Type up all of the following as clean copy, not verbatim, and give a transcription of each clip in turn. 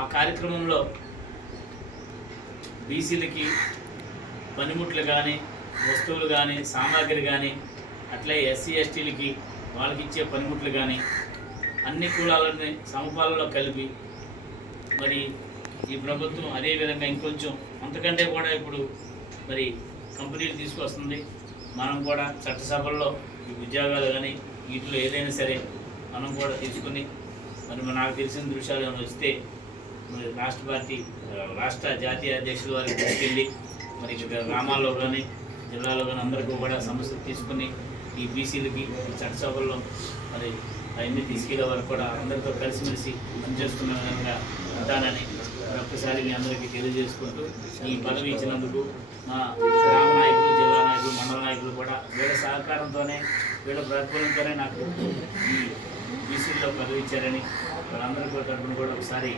ఆ కార్యక్రమంలో బీసీలకి పనిముట్లు కానీ, వస్తువులు కానీ, సామాగ్రి కానీ, అట్లే ఎస్సీ ఎస్టీలకి వాళ్ళకి ఇచ్చే పనిముట్లు కానీ అన్ని కులాలని సమపాలలో కలిపి మరి ఈ ప్రభుత్వం అదేవిధంగా ఇంకొంచెం అంతకంటే కూడా ఇప్పుడు మరి కంపెనీలు తీసుకొస్తుంది. మనం కూడా చట్టసభల్లో ఈ ఉద్యోగాలు కానీ వీటిలో ఏదైనా సరే మనం కూడా తీసుకుని మరి నాకు తెలిసిన విషయాలు ఏమైనా వస్తే మరి రాష్ట్ర జాతీయ అధ్యక్షుల వారికి తీసుకెళ్ళి మరి గ్రామాల్లో కానీ జిల్లాలో కానీ అందరికీ కూడా సమస్యలు తీసుకుని ఈ బీసీలకి చట్టసభల్లో మరి అవన్నీ తీసుకెళ్లే వరకు కూడా అందరితో కలిసిమెలిసి పనిచేస్తున్న విధంగా ఉంటానని ఒక్కసారి మీ అందరికీ తెలియజేసుకుంటూ ఈ పదవి ఇచ్చినందుకు మా గ్రామ నాయకులు, జిల్లా నాయకులు, మండల నాయకులు కూడా వీళ్ళ సహకారంతోనే వీళ్ళ ప్రతిఫలంతోనే నాకు ఈ బీసీలో పదవి ఇచ్చారని వాళ్ళందరికీ తరఫున కూడా ఒకసారి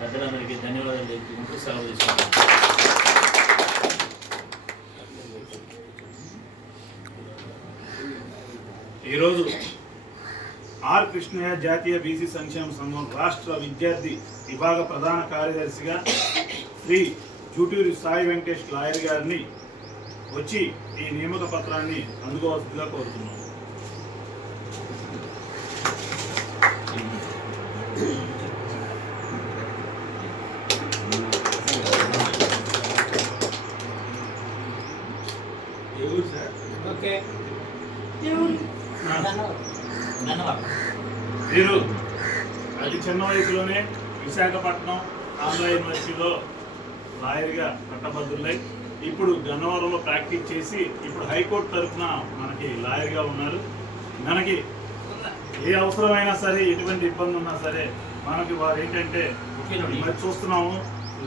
పెద్దలందరికీ ధన్యవాదాలు తెలుపుకుంటూ సెలవు తీసుకుంటాను. ఈరోజు ఆర్ కృష్ణయ్య జాతీయ బీసీ సంక్షేమ సంఘం రాష్ట్ర విద్యార్థి విభాగ ప్రధాన కార్యదర్శిగా శ్రీ జూటూరి సాయి వెంకటేష్ లాయర్ గారిని వచ్చి ఈ నియామక పత్రాన్ని అందుకోవాల్సిందిగా కోరుతున్నాం. వీరు అతి చిన్న వయసులోనే విశాఖపట్నం ఆంధ్ర యూనివర్సిటీలో లాయర్గా పట్టభద్రులై ఇప్పుడు గన్నవరంలో ప్రాక్టీస్ చేసి ఇప్పుడు హైకోర్టు తరఫున మనకి లాయర్గా ఉన్నారు. మనకి ఏ అవసరమైనా సరే, ఎటువంటి ఇబ్బంది ఉన్నా సరే మనకి వారు ఏంటంటే మరి చూస్తున్నాము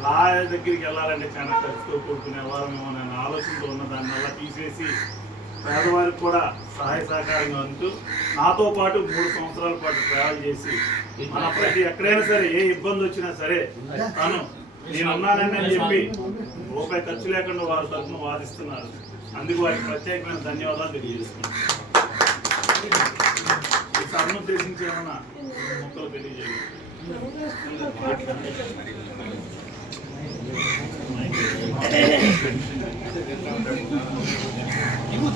లాయర్ దగ్గరికి వెళ్ళాలంటే చాలా ఖర్చుతో కూడుకునే వారమేమో అనే ఆలోచనతో ఉన్న దాని వల్ల తీసేసి పేదవారికి కూడా సహాయ సహకారంగా ఉంటూ నాతో పాటు 3 సంవత్సరాల పాటు ట్రావెల్ చేసి మన ప్రతి ఎక్కడైనా సరే ఏ ఇబ్బంది వచ్చినా సరే తను నేనున్నానని చెప్పి రూపాయి ఖర్చు లేకుండా వారి తరఫున వాదిస్తున్నారు. అందుకు వారికి ప్రత్యేకమైన ధన్యవాదాలు తెలియజేస్తున్నాను. ఈ సభను ఉద్దేశించి ఏమన్నా మొక్కలు తెలియజేయాలి. Ibu